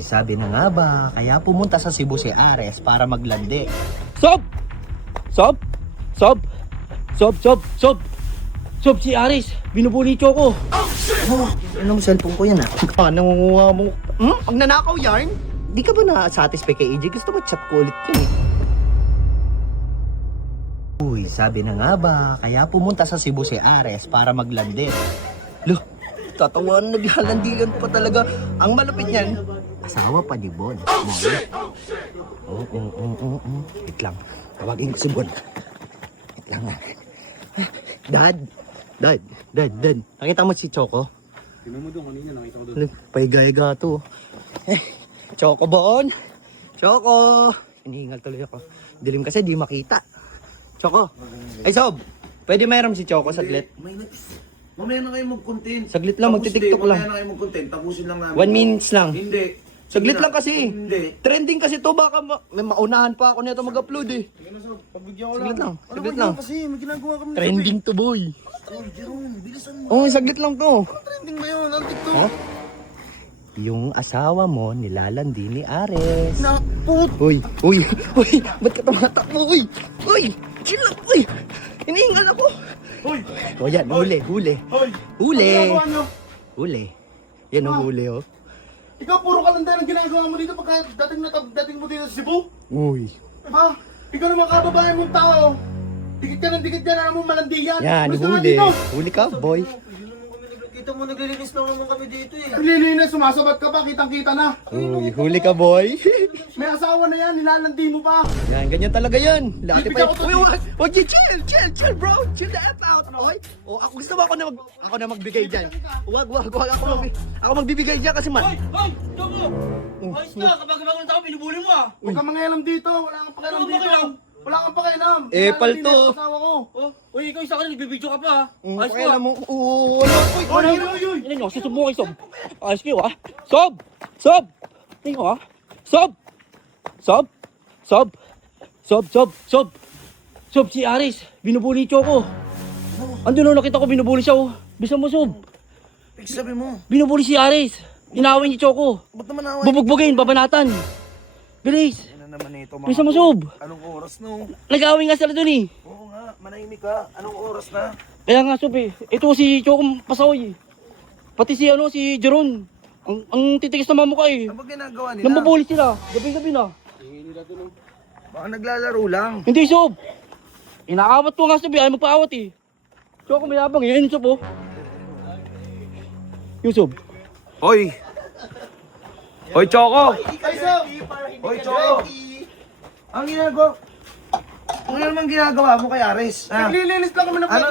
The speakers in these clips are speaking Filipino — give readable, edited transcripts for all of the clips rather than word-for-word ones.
Uy, sabi na nga ba, kaya pumunta sa Cebu si Ares para maglandi. Sob! Sob! Sob! Sob! Sob! Sob! Sob, si Ares! Binubuli Choco! Oh, anong cellphone ko yan nangunguha mo. Pag nanakaw yarn? Di ka ba na-satisfy kay AJ? Gusto mo chat ko ulit yun Uy, sabi na nga ba, kaya pumunta sa Cebu si Ares para maglandi. Loh, tatawan, naglalandigan pa talaga. Ang malapit niyan, asawa pa ni Bon. Wait lang, tawagin ko si Bon. Wait lang Dad. Nakita mo si Choco? Tingnan mo doon, kanina nakita ko doon. Paigay-ga to. Choco Bon. Choco. Hinihingal tuloy ako. Dilim kasi di makita. Choco. Ay Sob, pwede mayroon si Choco saglit? Mamaya na kayo mag-content. Saglit lang, magti-tiktok lang. Mamaya na kayo mag-content, tapusin lang namin. 1 minutes lang. Hindi. Saglit lang kasi. Hindi. Trending kasi to, baka may maunahan pa ako nito mag-upload Tingnan na, Sob, pagbigyan ko lang. Saglit lang. Kasi may ginagawa kami. Trending to boy. Oh, Jerome, bilisan mo. Oo, saglit lang to. Trending ba yun? Ang TikTok. Ha? Yung asawa mo, nilalandi ni Ares. Naput. Uy, ba't ka tumatakbo? Uy, chill lang, hinihingal ako. Hoy! O yan, huli. Hoy! Huli. Ano ginagawa nyo? Huli. Yan ang huli, oh. Ikaw, puro kalandar ang ginagawa mo dito pagka dating mo dito sa Cebu? Uy. Ha? Ikaw naman kababae mong tao. Dikit ka na, alam mo malandigan. Yan, Gusto nga huli. dito. Huli ka, boy. Kita mo, naglilinis lang naman kami dito eh. Naglilinis, sumasabat ka pa, kitang-kita na. Uy, huli ka, boy. May asawa na yan, nilalandi mo pa. Yan, ganyan talaga yan. Lati pa Bibigyan ko to, yun. Uy, chill, bro. Chill the F out, boy. O, ako gusto mo ako na magbigay dyan. Wag. Ako magbibigay dyan kasi man. Hoy! Choco! Ayos na, kapag ng tao, pinubuli mo ah! Huwag kang mangialam dito, wala kang pakialam Ano dito. pakialam? Wala kang pakialam. Eh, Nilalandi palto. na yung asawa ko. Oh, uy, ikaw isa ka rin, nagbibidyo ka pa ah! Ayos Kaya ka! mo, wala. Uy. Yan nyo, susubo kayo, Sob! Ayos kayo ah! Sob! Tingin ko ah! Sob, si Aris, binubuli Choco! Andun nakita ko, binubuli siya oh! Bisa mo, Sob! Sabi mo, Binubuli si Aris! Inaway ni Choco! ba't naman away? Bubugbugin, babanatan! Bilis! Ano naman ito mga... Bisa mo, Sob! Anong oras no? Nag-away nga sila dun eh! Oo nga, manahimik ka. Anong oras na? Kaya nga, Sob eh. Ito si Choco Pasaoy. Pati si Jeron. Ang titigas na mukha eh. Ano ba ginagawa nila? Nambubulis sila. Gabi-gabi na. Baka naglalaro lang. Hindi, Sob. Inaawat ko nga, Sob eh. Ayaw magpaawat eh. Choco, may labang eh. Ayun, Sob oh. Yung Sob. Hoy! Hoy, Choco! Ay, Sob! Hoy, Choco! Ang ginagawa... Ano naman ginagawa mo kay Ares? Naglilinis lang kami ng Ano?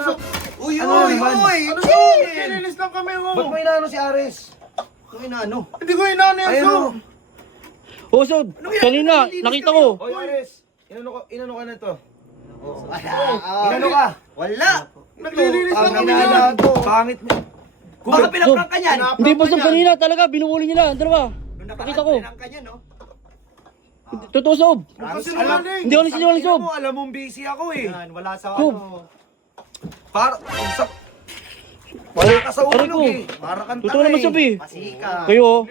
Uy, Ano uy, naman? uy! Ano Chill! Naglilinis lang kami, Ba't mo inaano si Ares? Ito inaano. Hindi ko inaano yan, Ayun, Sob! Oh, Sob. Kanina, nakita ko. Hoy, Ares! Inano ka na to? Inano ka? Wala! Naglilinis lang kami Ang yan! to. Pangit mo! Baka pinaprank ka niyan! Hindi po, Sob. Kanina talaga. Binubuli nila. Ano ba? Nakita ko. Pinaprank ka niyan, no? Totoo, Sob. Sinungaling! Hindi ako nasinungaling, Sob. Alam mo, busy ako eh! Yan, wala sa Sob. Wala ka sa Aray ulog ko. eh! Para kang Totoo naman, Sob eh. Pasika. Kayo oh.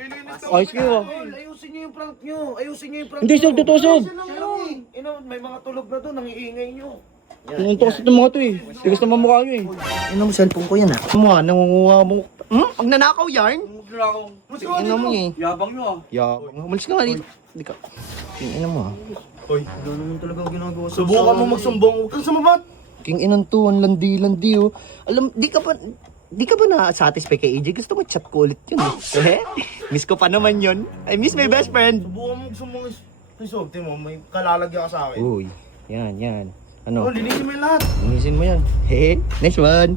Ayos kayo ah. Tol, ayusin niyo yung prank niyo! Ayusin niyo yung prank Hindi, Sob. Totoo, Sob. May mga tulog na doon, nangiingay niyo. Nanguntok kasi itong mga to eh. Tigas naman mukha nyo eh. Yan ang cellphone ko yan nangunguha mo. Pag nanakaw yarn? Tingnan mo eh. Yabang nyo ah. Umalis ka nga dito. Hindi ka. Tingnan mo Hoy, gano'n naman talaga ang ginagawa sa Subukan mo magsumbong, huwag kang sumabat! King inan to, ang landi oh. Alam, di ka ba na-satisfy kay AJ? Gusto mo chat ko ulit yun Miss ko pa naman yun. I miss my best friend. Subukan mo magsumbong. Sob, mo, may kalalagyan ka sa akin. Uy, yan. Oh, Ano? linisin mo yung lahat. Linisin mo yan. Next one.